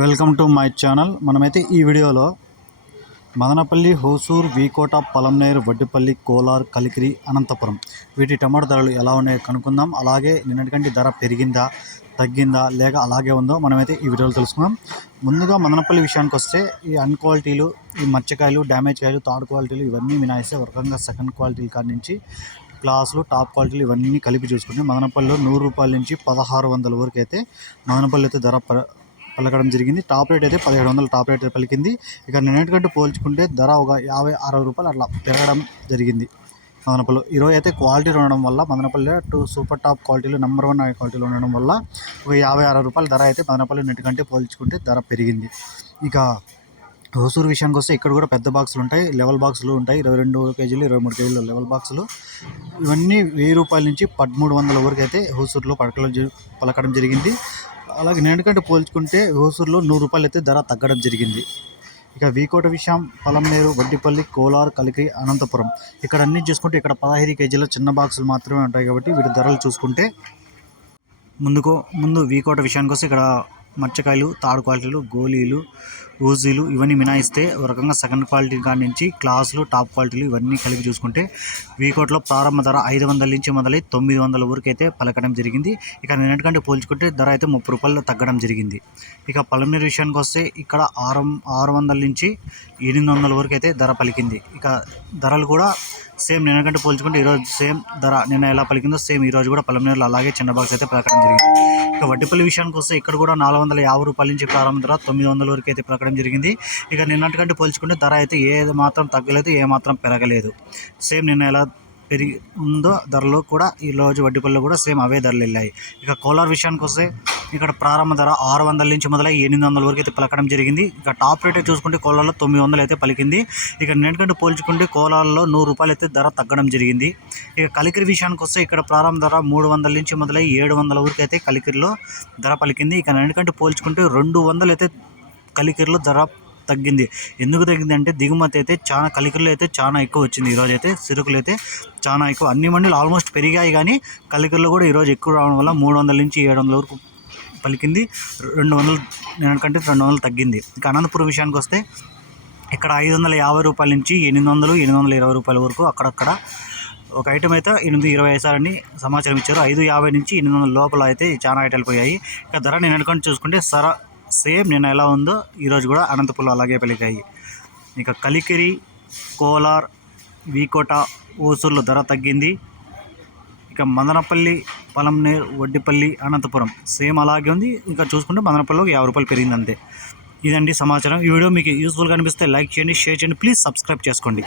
Welcome to my channel. మనమైతే ఈ వీడియోలో మదనపల్లి హోసూర్ వీకోట పలంనేరు వడ్డిపల్లి కోలార్ కలికిరి అనంతపురం వీటి టమాటో ధరలు ఎలా ఉన్నాయో కనుక్కుందాం. అలాగే నిన్నటికంటే ధర పెరిగిందా తగ్గిందా లేక అలాగే ఉందో మనమైతే ఈ వీడియోలో తెలుసుకుందాం. ముందుగా మదనపల్లి విషయానికి వస్తే ఈ అన్ క్వాలిటీలు ఈ మచ్చకాయలు డ్యామేజ్ కాయలు థర్డ్ క్వాలిటీలు ఇవన్నీ మినాయిస్తే ఒక రకంగా సెకండ్ క్వాలిటీల కాడి నుంచి గ్లాసులు టాప్ క్వాలిటీలు ఇవన్నీ కలిపి చూసుకుంటే మదనపల్లిలో నూరు రూపాయల నుంచి పదహారు వందల వరకు అయితే మదనపల్లి అయితే ధర ప పలకడం జరిగింది. టాప్ రేట్ అయితే పదిహేడు వందల టాప్ రేట్ పలికింది. ఇక నిన్నటికంటే పోల్చుకుంటే ధర ఒక యాభై అరవై రూపాయలు అట్లా పెరగడం జరిగింది. మదనపల్లి ఈరోజు అయితే క్వాలిటీ ఉండడం వల్ల మదనపల్లి టూ సూపర్ టాప్ క్వాలిటీలు నెంబర్ వన్ క్వాలిటీలో ఉండడం వల్ల ఒక యాభై అరవై రూపాయల ధర అయితే మదనపల్లి నెట్కంటే పోల్చుకుంటే ధర పెరిగింది. ఇక హోసూరు విషయానికి వస్తే ఇక్కడ కూడా పెద్ద బాక్సులు ఉంటాయి లెవెల్ బాక్సులు ఉంటాయి. ఇరవై రెండు కేజీలు ఇరవై మూడు కేజీలు లెవెల్ బాక్సులు. ఇవన్నీ వెయ్యి రూపాయల నుంచి పదమూడు వందల వరకు అయితే హోసూరులో పడకడం పలకడం జరిగింది. అలాగే నేనకంటే పోల్చుకుంటే హోసూరులో నూరు రూపాయలు అయితే ధర తగ్గడం జరిగింది. ఇక వీకోట విషయం పలంనేరు వడ్డిపల్లి కోలార్ కలికి అనంతపురం. ఇక్కడ అన్ని చూసుకుంటే ఇక్కడ పదహైదు కేజీల చిన్న బాక్సులు మాత్రమే ఉంటాయి కాబట్టి వీటి ధరలు చూసుకుంటే ముందుకు ముందు వీకోట విషయానికి వస్తే ఇక్కడ మచ్చకాయలు థర్డ్ క్వాలిటీలు గోళీలు ఊజీలు ఇవన్నీ మినాయిస్తే ఒక రకంగా సెకండ్ క్వాలిటీ కాడి నుంచి క్లాసులు టాప్ క్వాలిటీలు ఇవన్నీ కలిపి చూసుకుంటే వీకోట్లో ప్రారంభ ధర ఐదు వందల నుంచి మొదలై తొమ్మిది వందల వరకు అయితే పలకడం జరిగింది. ఇక నిన్నటికంటే పోల్చుకుంటే ధర అయితే ముప్పై రూపాయలు తగ్గడం జరిగింది. ఇక పలమనేరు విషయానికి వస్తే ఇక్కడ ఆరు ఆరు వందల నుంచి ఎనిమిది వందల వరకు అయితే ధర పలికింది. ఇక ధరలు కూడా సేమ్ నిన్నకంటే పోల్చుకుంటే ఈరోజు సేమ్ ధర నిన్న ఎలా పలికిందో సేమ్ ఈరోజు కూడా పలమనేరులో అలాగే చిన్న బాక్స్ అయితే పలకడం జరిగింది. ఇక వడ్డీపల్లి విషయానికి వస్తే ఇక్కడ కూడా నాలుగు వందల యాభై రూపాయల నుంచి ప్రారంభ ధర తొమ్మిది వందల వరకు అయితే పలకడం జరిగింది. ఇక నిన్నటికంటే పోల్చుకుంటే ధర అయితే ఏ మాత్రం తగ్గలేదు ఏ మాత్రం పెరగలేదు. సేమ్ నిన్న ఎలా పెరిగి ఉందో ధరలు కూడా ఈ రోజు వడ్డీపల్లిలో కూడా సేమ్ అవే ధరలు వెళ్ళాయి. ఇక కోలార్ విషయానికి వస్తే ఇక్కడ ప్రారంభ ధర ఆరు వందల నుంచి మొదలై ఎనిమిది వందల వరకు అయితే పలకడం జరిగింది. ఇక టాప్ రేట్ చూసుకుంటే కోలార్లో తొమ్మిది వందలు అయితే పలికింది. ఇక నిన్నటికంటే పోల్చుకుంటే కోలార్లో నూరు రూపాయలు అయితే ధర తగ్గడం జరిగింది. ఇక కలికిరి విషయానికి వస్తే ఇక్కడ ప్రారంభ ధర మూడు వందల నుంచి మొదలై ఏడు వందల వరకు అయితే కలికిరిలో ధర పలికింది. ఇక నిన్నటికంటే పోల్చుకుంటే రెండు వందలు అయితే కలికిరిలో ధర తగ్గింది. ఎందుకు తగ్గింది అంటే దిగుమతి అయితే చాలా కలికిరిలో అయితే చాలా ఎక్కువ వచ్చింది. ఈరోజు అయితే సిరుకులు అయితే చాలా ఎక్కువ అన్ని మండీలు ఆల్మోస్ట్ పెరిగాయి కానీ కలికిరిలో కూడా ఈరోజు ఎక్కువ రావడం వల్ల మూడు వందల నుంచి ఏడు వందల వరకు పలికింది. రెండు వందలు నిన్నటికంటే రెండు వందలు తగ్గింది. ఇక అనంతపురం విషయానికి వస్తే ఇక్కడ ఐదు వందల యాభై రూపాయల నుంచి ఎనిమిది వందలు ఎనిమిది వందల ఇరవై రూపాయల వరకు అక్కడక్కడ ఒక ఐటమ్ అయితే ఎనిమిది ఇరవై వేసారని సమాచారం ఇచ్చారు. ఐదు యాభై నుంచి ఎనిమిది వందల లోపల అయితే చాలా ఐటాలు పోయాయి. ఇక ధర నేను అనుకుంటే చూసుకుంటే సర సేమ్ నిన్న ఎలా ఉందో ఈరోజు కూడా అనంతపురం అలాగే పెరిగాయి. ఇక కలికిరి కోలార్ వీకోట ఓసూర్లో ధర తగ్గింది. ఇక మదనపల్లి పొలంనేర్ వడ్డిపల్లి అనంతపురం సేమ్ అలాగే ఉంది. ఇంకా చూసుకుంటే మదనపల్లిలో ఒక యాభై రూపాయలు పెరిగింది అంతే. ఇదండి సమాచారం. ఈ వీడియో మీకు యూస్ఫుల్గా అనిపిస్తే లైక్ చేయండి షేర్ చేయండి ప్లీజ్ సబ్స్క్రైబ్ చేసుకోండి.